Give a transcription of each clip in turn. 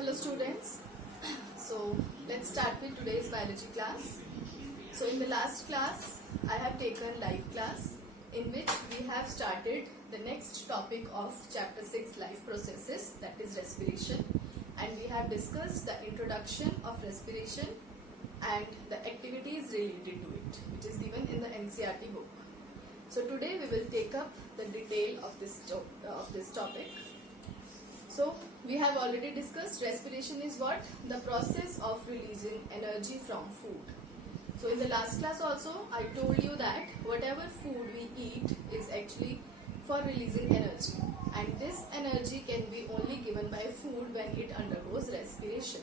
Hello students. So let's start with today's biology class. So in the last class I have taken live class in which we have started the next topic of chapter 6 life processes, that is respiration, and we have discussed the introduction of respiration and the activities related to it, which is given in the NCERT book. So today we will take up the detail of this topic. So we have already discussed respiration is what? The process of releasing energy from food. So in the last class also I told you that whatever food we eat is actually for releasing energy, and this energy can be only given by food when it undergoes respiration.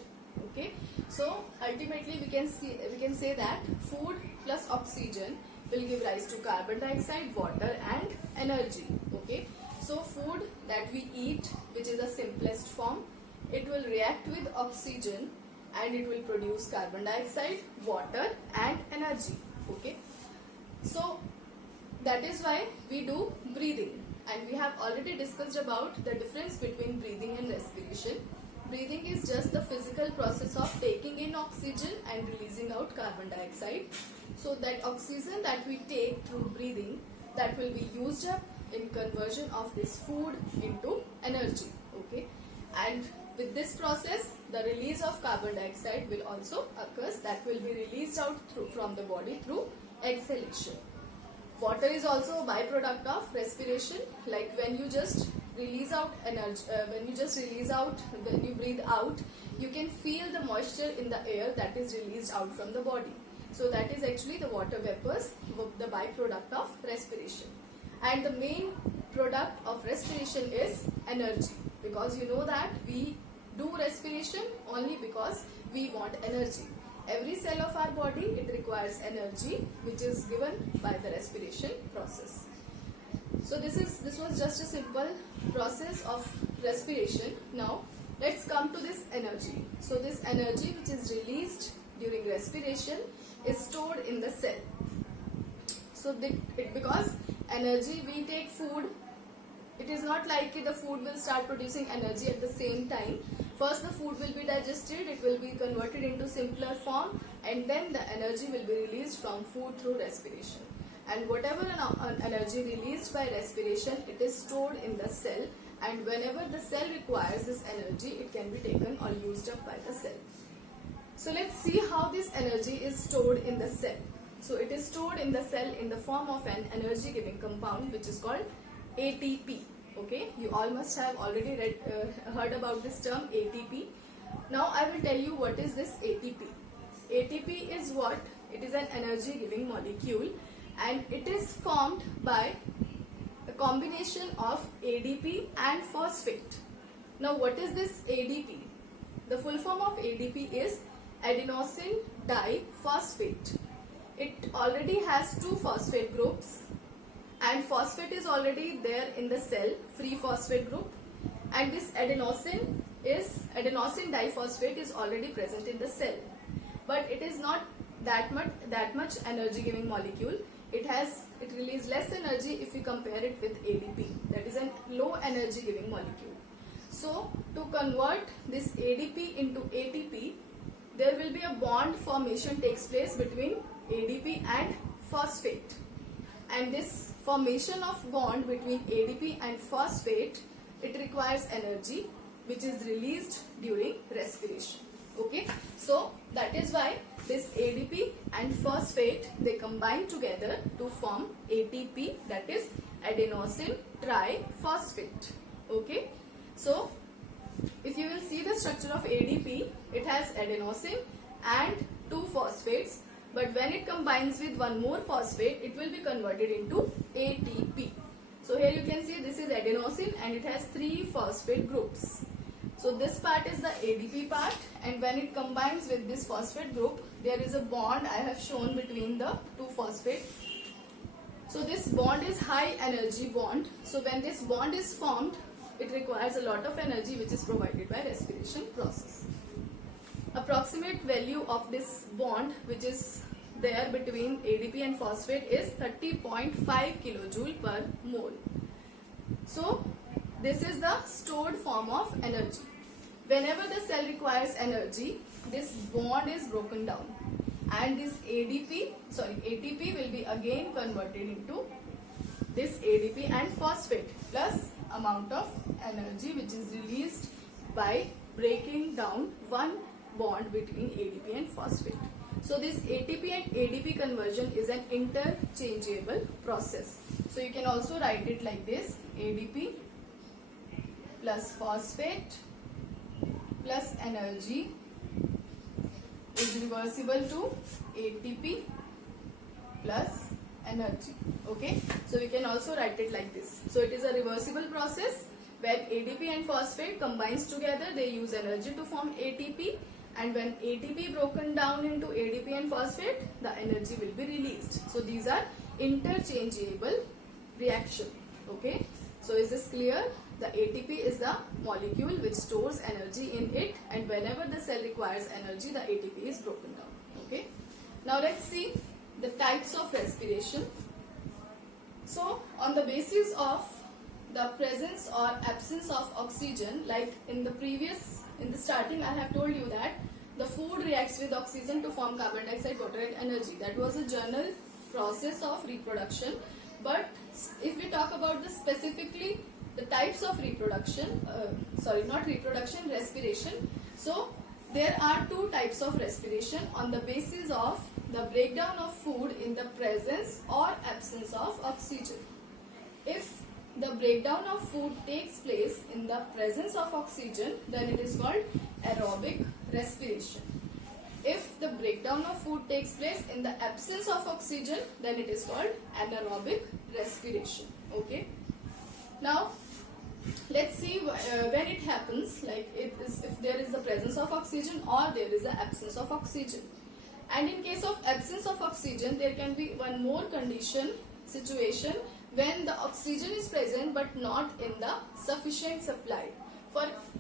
Okay, so ultimately we can say that food plus oxygen will give rise to carbon dioxide, water and energy. Okay, so food that we eat, which is the simplest form, it will react with oxygen and it will produce carbon dioxide, water and energy. Okay, so that is why we do breathing, and we have already discussed about the difference between breathing and respiration. Breathing is just the physical process of taking in oxygen and releasing out carbon dioxide. So that oxygen that we take through breathing, that will be used up in conversion of this food into energy. Okay, and with this process the release of carbon dioxide will also occur, that will be released out from the body through exhalation. Water is also a byproduct of respiration. Like when you just release out energy, when you breathe out, you can feel the moisture in the air that is released out from the body. So that is actually the water vapors, the byproduct of respiration. And the main product of respiration is energy, because you know that we do respiration only because we want energy. Every cell of our body, it requires energy, which is given by the respiration process. So this was just a simple process of respiration. Now let's come to this energy. So this energy which is released during respiration is stored in the cell. So because energy, we take food, it is not like the food will start producing energy at the same time. First the food will be digested, it will be converted into simpler form, and then the energy will be released from food through respiration. And whatever energy released by respiration, it is stored in the cell, and whenever the cell requires this energy, it can be taken or used up by the cell. So let's see how this energy is stored in the cell. So it is stored in the cell in the form of an energy giving compound which is called ATP. Okay, you all must have already heard about this term ATP. Now I will tell you what is this ATP. ATP is what? It is an energy giving molecule, and it is formed by a combination of ADP and phosphate. Now what is this ADP? The full form of ADP is adenosine diphosphate. It already has two phosphate groups, and phosphate is already there in the cell, free phosphate group, and this adenosine diphosphate is already present in the cell, but it is not that much energy giving molecule. It releases less energy if you compare it with ADP, that is a low energy giving molecule. So to convert this ADP into ATP, there will be a bond formation takes place between ADP and phosphate, and this formation of bond between ADP and phosphate, it requires energy which is released during respiration. Okay, so that is why this ADP and phosphate, they combine together to form ATP, that is adenosine triphosphate. Okay, so if you will see the structure of ADP, it has adenosine and two phosphates, but when it combines with one more phosphate, it will be converted into ATP. So here you can see this is adenosine and it has three phosphate groups. So this part is the ADP part, and when it combines with this phosphate group, there is a bond I have shown between the two phosphate. So this bond is high energy bond. So when this bond is formed, it requires a lot of energy which is provided by respiration process. Approximate value of this bond which is there between ADP and phosphate is 30.5 kilojoule per mole. So this is the stored form of energy. whenever the cell requires energy, this bond is broken down, and this ATP will be again converted into this ADP and phosphate plus amount of energy which is released by breaking down one bond between ADP and phosphate. So this ATP and ADP conversion is an interchangeable process. So you can also write it like this: ADP plus phosphate plus energy is reversible to ATP plus energy. Okay, so we can also write it like this. So it is a reversible process where ADP and phosphate combines together, they use energy to form ATP, and when ATP broken down into ADP and phosphate, the energy will be released. So these are interchangeable reaction. Okay, so is this clear? The ATP is the molecule which stores energy in it, and whenever the cell requires energy, the ATP is broken down. Okay, now let's see the types of respiration. So on the basis of the presence or absence of oxygen, like in the starting I have told you that the food reacts with oxygen to form carbon dioxide, water and energy. That was a general process of reproduction. But if we talk about the specifically the types of respiration. So there are two types of respiration on the basis of the breakdown of food in the presence or absence of oxygen. If the breakdown of food takes place in the presence of oxygen, then it is called aerobic respiration. If the breakdown of food takes place in the absence of oxygen, then it is called anaerobic respiration. Okay. Now, let's see when it happens, like if there is the presence of oxygen or there is the absence of oxygen. And in case of absence of oxygen, there can be one more situation when the oxygen is present but not in the sufficient supply.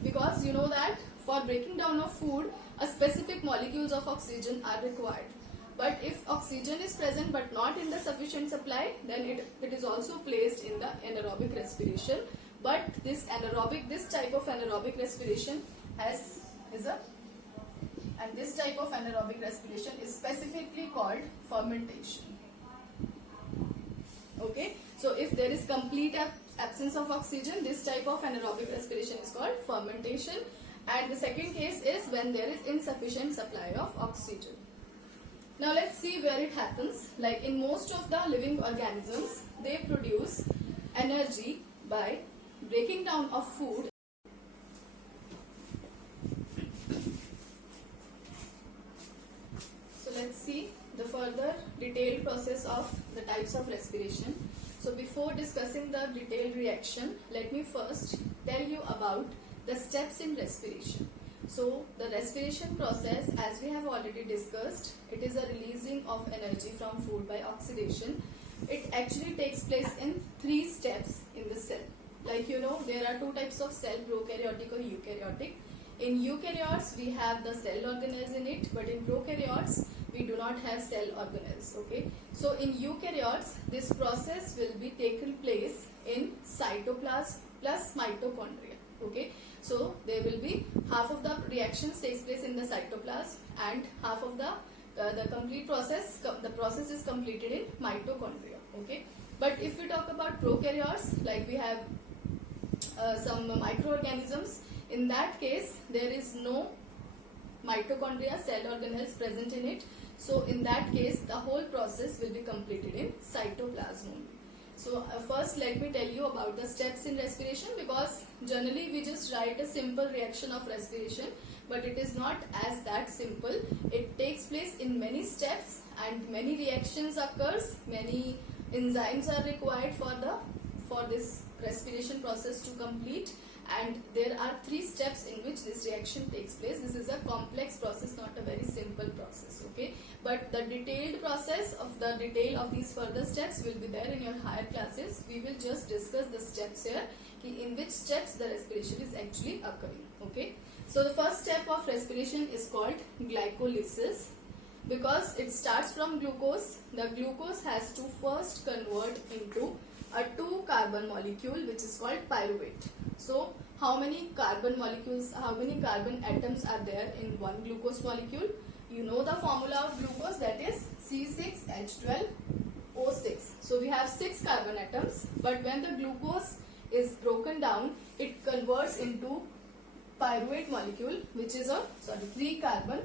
Because you know that for breaking down of food, a specific molecules of oxygen are required. But if oxygen is present but not in the sufficient supply, then it is also placed in the anaerobic respiration. But this type of anaerobic respiration this type of anaerobic respiration is specifically called fermentation. Okay, so if there is complete absence of oxygen, this type of anaerobic respiration is called fermentation. And the second case is when there is insufficient supply of oxygen. Now let's see where it happens. Like in most of the living organisms, they produce energy by breaking down of food. So let's see the further detailed process of the types of respiration. So before discussing the detailed reaction, let me first tell you about the steps in respiration. So the respiration process, as we have already discussed, it is a releasing of energy from food by oxidation. It actually takes place in 3 steps in the cell. Like you know, there are 2 types of cell, prokaryotic or eukaryotic. In eukaryotes, we have the cell organelles in it, but in prokaryotes, we do not have cell organelles. Okay, so in eukaryotes, this process will be taken place in cytoplasm plus mitochondria. Okay, so there will be half of the reactions takes place in the cytoplasm and half of the complete process, the process is completed in mitochondria. Okay, but if we talk about prokaryotes, like we have some microorganisms, in that case there is no mitochondria, cell organelles present in it. So in that case, the whole process will be completed in cytoplasm only. So first let me tell you about the steps in respiration, because generally we just write a simple reaction of respiration, but it is not as that simple. It takes place in many steps and many reactions occurs, many enzymes are required for this respiration process to complete, and there are 3 steps in which this reaction takes place. This is a complex process, not a very simple process. Okay, but the detailed process of the detail of these further steps will be there in your higher classes. We will just discuss the steps here, in which steps the respiration is actually occurring. Okay, so the first step of respiration is called glycolysis. Because it starts from glucose, the glucose has to first convert into a 2-carbon molecule which is called pyruvate. So how many carbon molecules, how many carbon atoms are there in one glucose molecule? You know the formula of glucose, that is C6H12O6. So we have 6 carbon atoms, but when the glucose is broken down, it converts into pyruvate molecule, which is a 3 carbon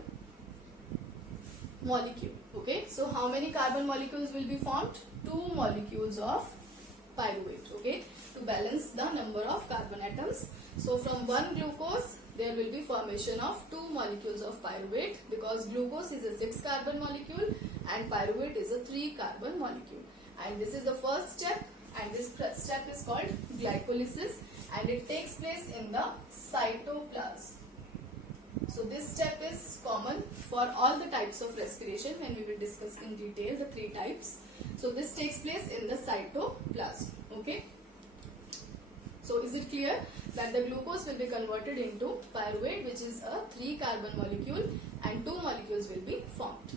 molecule. Okay, so how many carbon molecules will be formed? 2 molecules of pyruvate, okay, to balance the number of carbon atoms. So from one glucose there will be formation of 2 molecules of pyruvate, because glucose is a 6 carbon molecule and pyruvate is a 3 carbon molecule. And this is the first step, and this step is called glycolysis, and it takes place in the cytoplasm. So this step is common for all the types of respiration, when we will discuss in detail the 3 types. So this takes place in the cytoplasm. Okay. So is it clear that the glucose will be converted into pyruvate, which is a 3 carbon molecule, and 2 molecules will be formed.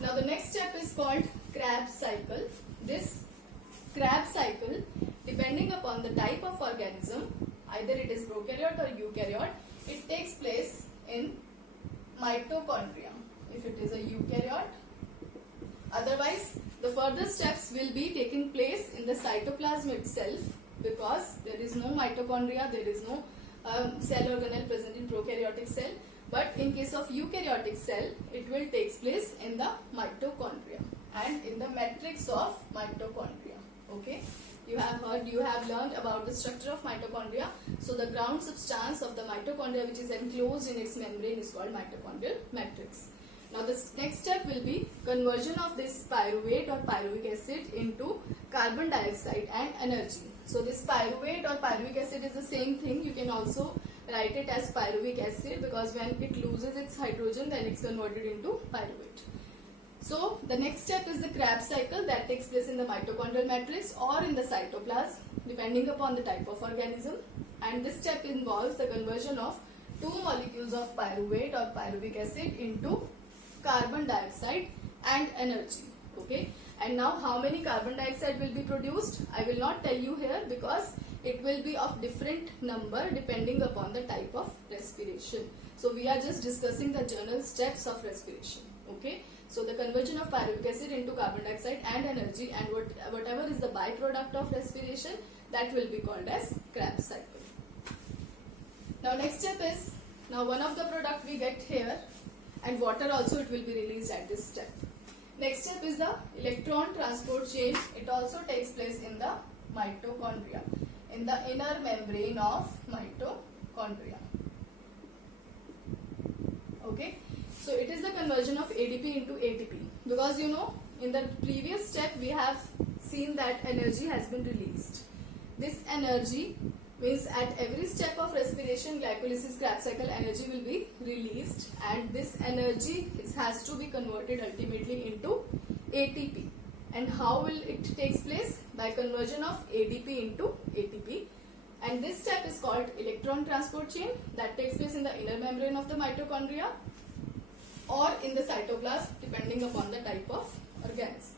Now the next step is called Krebs cycle. This Krebs cycle, depending upon the type of organism, either it is prokaryote or eukaryote, it takes place in mitochondria if it is a eukaryote. Otherwise, the further steps will be taking place in the cytoplasm itself, because there is no mitochondria, there is no cell organelle present in prokaryotic cell. But in case of eukaryotic cell, it will take place in the mitochondria and in the matrix of mitochondria. Okay, you have heard, you have learned about the structure of mitochondria. So the ground substance of the mitochondria, which is enclosed in its membrane, is called mitochondrial matrix. Now the next step will be conversion of this pyruvate or pyruvic acid into carbon dioxide and energy. So this pyruvate or pyruvic acid is the same thing. You can also write it as pyruvic acid, because when it loses its hydrogen, then it's converted into pyruvate. So the next step is the Krebs cycle, that takes place in the mitochondrial matrix or in the cytoplasm, depending upon the type of organism. And this step involves the conversion of 2 molecules of pyruvate or pyruvic acid into carbon dioxide and energy. Okay, and now how many carbon dioxide will be produced? I will not tell you here, because it will be of different number depending upon the type of respiration. So we are just discussing the general steps of respiration. Okay, so the conversion of pyruvic acid into carbon dioxide and energy, and whatever is the byproduct of respiration, that will be called as Krebs cycle. Now next step is, now one of the product we get here, and water also it will be released at this step. Next step is the electron transport chain. It also takes place in the mitochondria, in the inner membrane of mitochondria. Okay, so it is the conversion of ADP into ATP, because you know in the previous step we have seen that energy has been released. This energy means at every step of respiration, glycolysis, Krebs cycle, energy will be released, and this energy has to be converted ultimately into ATP. And how will it take place? By conversion of ADP into ATP. And this step is called electron transport chain, that takes place in the inner membrane of the mitochondria or in the cytoplasm, depending upon the type of organism.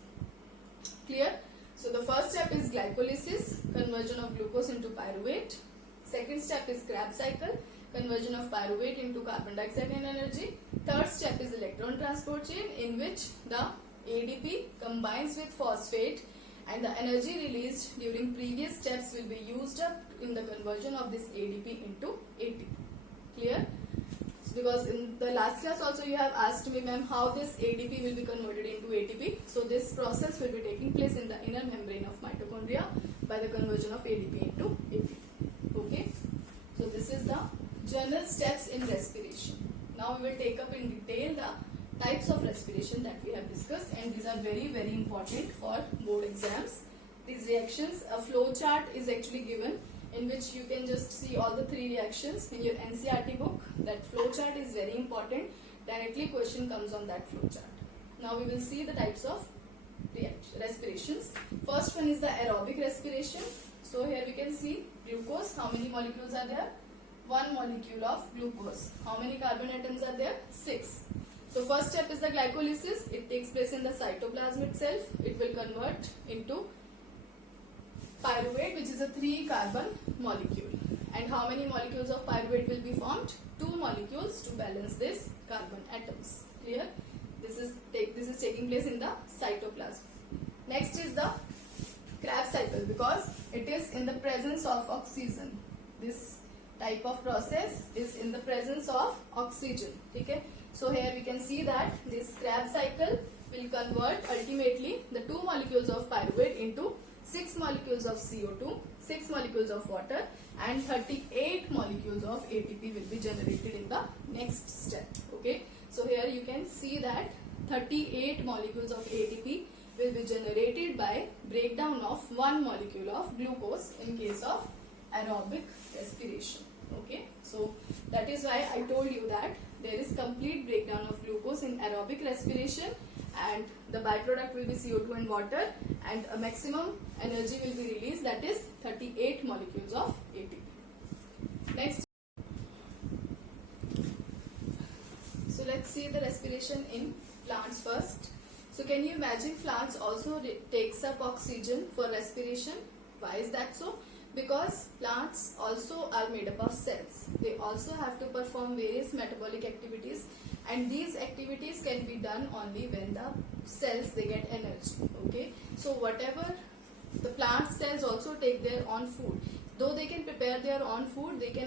Clear? So the first step is glycolysis, conversion of glucose into pyruvate. Second step is Krebs cycle, conversion of pyruvate into carbon dioxide and energy. Third step is electron transport chain, in which the ADP combines with phosphate, and the energy released during previous steps will be used up in the conversion of this ADP into ATP. Clear? Because in the last class also you have asked me, ma'am, how this ADP will be converted into ATP. So this process will be taking place in the inner membrane of mitochondria by the conversion of ADP into ATP. Okay, so this is the general steps in respiration. Now we will take up in detail the types of respiration that we have discussed, and these are very important for board exams. These reactions, a flow chart is actually given, in which you can just see all the 3 reactions in your NCERT book. That flow chart is very important. Directly question comes on that flow chart. Now we will see the types of respirations. First one is the aerobic respiration. So here we can see glucose. How many molecules are there? 1 molecule of glucose. How many carbon atoms are there? 6. So first step is the glycolysis. It takes place in the cytoplasm itself. It will convert into pyruvate, which is a 3 carbon molecule, and how many molecules of pyruvate will be formed? 2 molecules to balance this carbon atoms. Clear? This is taking place in the cytoplasm. Next is the Krebs cycle, because it is in the presence of oxygen. This type of process is in the presence of oxygen. Okay? So here we can see that this Krebs cycle will convert ultimately the 2 molecules of pyruvate into 6 molecules of CO2, 6 molecules of water, and 38 molecules of ATP will be generated in the next step. Okay? So here you can see that 38 molecules of ATP will be generated by breakdown of 1 molecule of glucose in case of aerobic respiration. Okay, so that is why I told you that there is complete breakdown of glucose in aerobic respiration, and the byproduct will be CO2 and water, and a maximum energy will be released, that is 38 molecules of ATP. Next, so let's see the respiration in plants first. So can you imagine plants also takes up oxygen for respiration? Why is that so? Because plants also are made up of cells. They also have to perform various metabolic activities, and these activities can be done only when the cells they get energy. Okay, so whatever the plant cells also take their own food. Though they can prepare their own food, they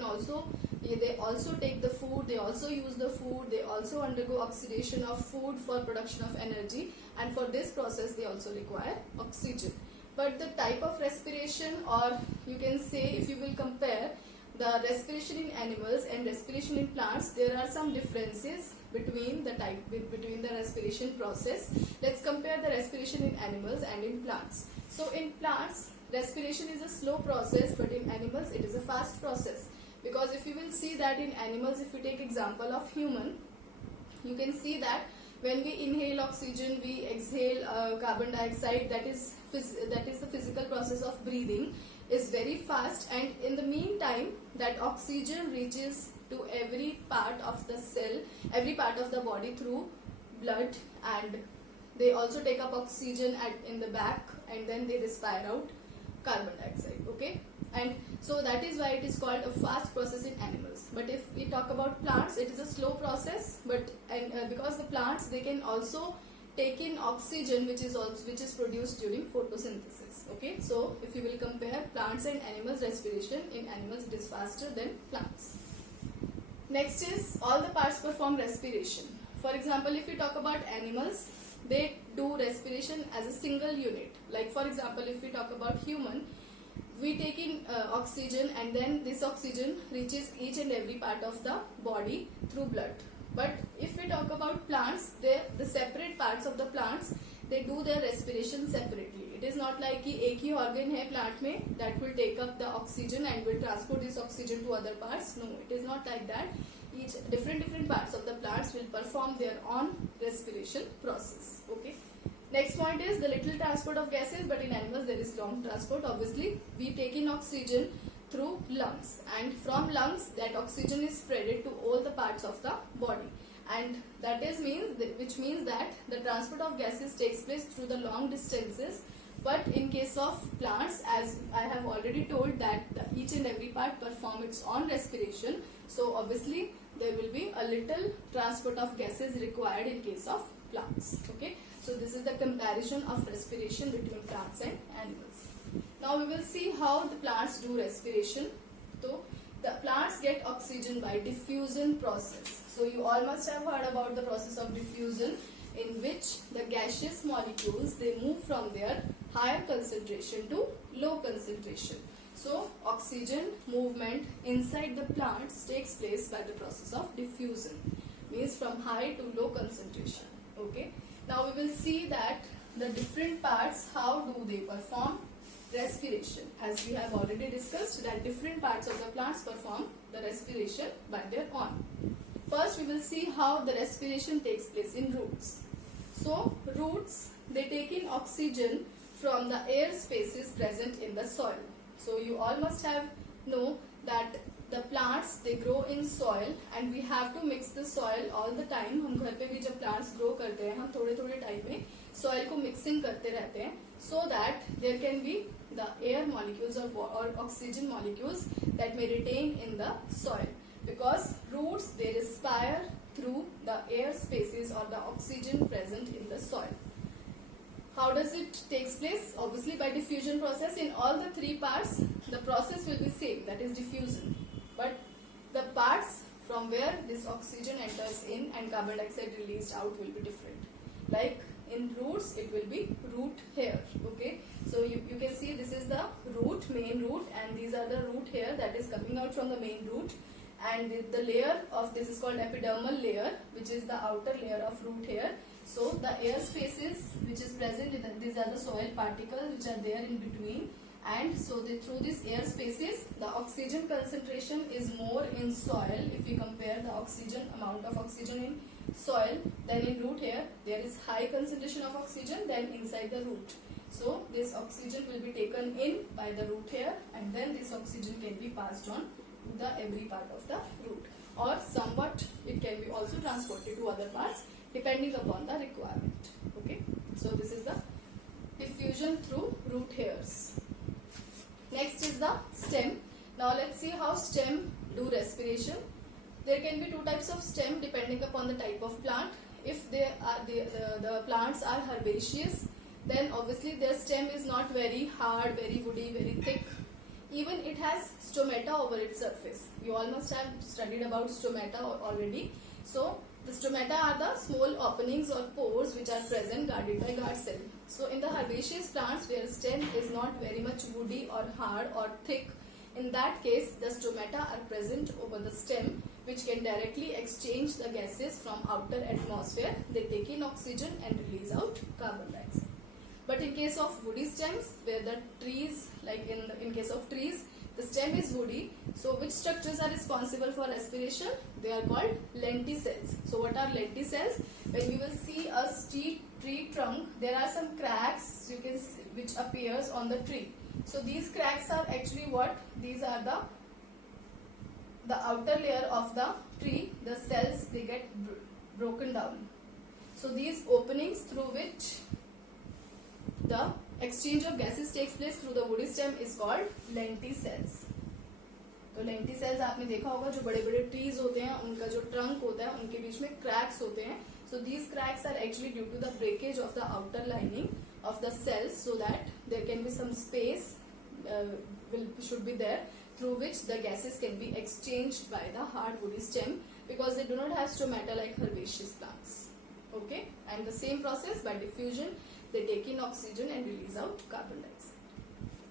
also take the food, they also use the food, they also undergo oxidation of food for production of energy, and for this process they also require oxygen. But the type of respiration, or you can say if you will compare the respiration in animals and respiration in plants, there are some differences between the respiration process. Let's compare the respiration in animals and in plants. So in plants, respiration is a slow process, but in animals it is a fast process. Because if you will see that in animals, if you take example of human, you can see that when we inhale oxygen, we exhale carbon dioxide. That is the physical process of breathing is very fast, and in the meantime that oxygen reaches to every part of the cell, every part of the body through blood, and they also take up oxygen in the back, and then they respire out carbon dioxide. Okay, and so that is why it is called a fast process in animals. But if we talk about plants, it is a slow process, but because the plants, they can also take in oxygen which is produced during photosynthesis. Okay, so if you will compare plants and animals respiration, in animals it is faster than plants. Next is all the parts perform respiration. For example, if you talk about animals, they do respiration as a single unit. Like for example, if we talk about human, we take in oxygen, and then this oxygen reaches each and every part of the body through blood. But if we talk about plants, the separate parts of the plants, they do their respiration separately. It is not like कि एक ही organ है plant में that will take up the oxygen and will transport this oxygen to other parts. No, it is not like that. Each different parts of the plants will perform their own respiration process. Okay. Next point is the little transport of gases, but in animals there is long transport. Obviously, we take in oxygen through lungs, and from lungs that oxygen is spreaded to all the parts of the body, and which means that the transport of gases takes place through the long distances. But in case of plants, as I have already told that each and every part perform its own respiration, so obviously there will be a little transport of gases required in case of plants. Okay, so this is the comparison of respiration between plants and animals. Now we will see how the plants do respiration. So the plants get oxygen by diffusion process. So you all must have heard about the process of diffusion, in which the gaseous molecules, they move from their higher concentration to low concentration. So oxygen movement inside the plants takes place by the process of diffusion, means from high to low concentration. Okay. Now we will see that the different parts, how do they perform respiration. As we have already discussed that different parts of the plants perform the respiration by their own. First we will see how the respiration takes place in roots. So roots, they take in oxygen from the air spaces present in the soil. So you all must have know that the plants, they grow in soil, and we have to mix the soil all the time. हम घर पे भी जब plants grow करते हैं, हम थोड़े थोड़े टाइम में soil को mixing करते रहते हैं, so that there can be the air molecules or oxygen molecules that may retain in the soil, because roots, they respire through the air spaces or the oxygen present in the soil. How does it takes place? Obviously by diffusion process. In all the three parts, the process will be same, that is diffusion. But the parts from where this oxygen enters in and carbon dioxide released out will be different. Like in roots, it will be root hair. Okay, so you can see this is the root, main root, and these are the root hair that is coming out from the main root. And the layer of this is called epidermal layer, which is the outer layer of root hair. So the air spaces which is present, these are the soil particles which are there in between, and so through these air spaces the oxygen concentration is more in soil. If you compare the oxygen amount of oxygen in soil, then in root hair there is high concentration of oxygen than inside the root. So this oxygen will be taken in by the root hair, and then this oxygen can be passed on to the every part of the root, or somewhat it can be also transported to other parts depending upon the requirement. Okay, so this is the diffusion through root hairs. Next is the stem. Now let's see how stem do respiration. There can be two types of stem depending upon the type of plant. If they are the plants are herbaceous, then obviously their stem is not very hard, very woody, very thick. Even it has stomata over its surface. You all must have studied about stomata already. So the stomata are the small openings or pores which are present guarded by guard cell. So in the herbaceous plants where stem is not very much woody or hard or thick, in that case the stomata are present over the stem, which can directly exchange the gases from outer atmosphere. They take in oxygen and release out carbon dioxide. But in case of woody stems, where the trees, like in case of trees, the stem is woody. So which structures are responsible for respiration? They are called lenticels. So what are lenticels? When you will see a tree trunk, there are some cracks you can see, which appears on the tree. So these cracks are actually what? These are the outer layer of the tree. The cells, they get broken down. So these openings through which the exchange of gases takes place through the woody stem is called lenticels. तो lenticels आपने देखा होगा, जो बड़े बड़े trees होते हैं उनका जो trunk होता है उनके बीच में cracks होते हैं. So these cracks are actually due to the breakage of the outer lining of the cells, so that there can be some space should be there through which the gases can be exchanged by the hard woody stem, because they do not have stomata like herbaceous plants. Okay, and the same process by diffusion, they take in oxygen and release out carbon dioxide.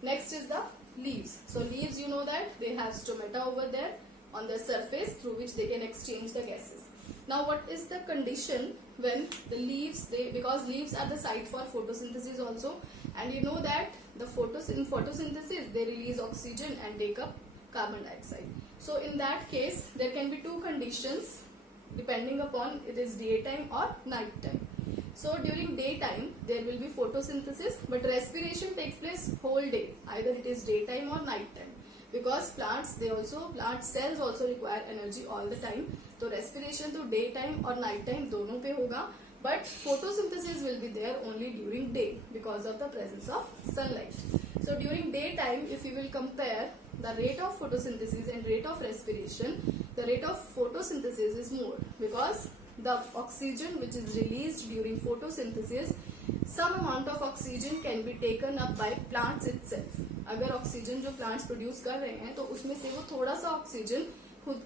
Next is the leaves. So leaves, you know that they have stomata over there on the surface through which they can exchange the gases. Now what is the condition when the leaves, because leaves are the site for photosynthesis also, and you know that in photosynthesis they release oxygen and take up carbon dioxide. So in that case there can be two conditions depending upon it is daytime or night time. So during daytime there will be photosynthesis, but respiration takes place whole day, either it is daytime or night time, because plant cells also require energy all the time. So respiration to daytime or night time दोनों पे होगा, but photosynthesis will be there only during day because of the presence of sunlight. So during daytime, if you will compare the rate of photosynthesis and rate of respiration, the rate of photosynthesis is more, because the oxygen which is released during photosynthesis, some amount of oxygen can be taken up by plants itself. अगर oxygen जो plants produce कर रहे हैं तो उसमें से वो थोड़ा सा oxygen खुद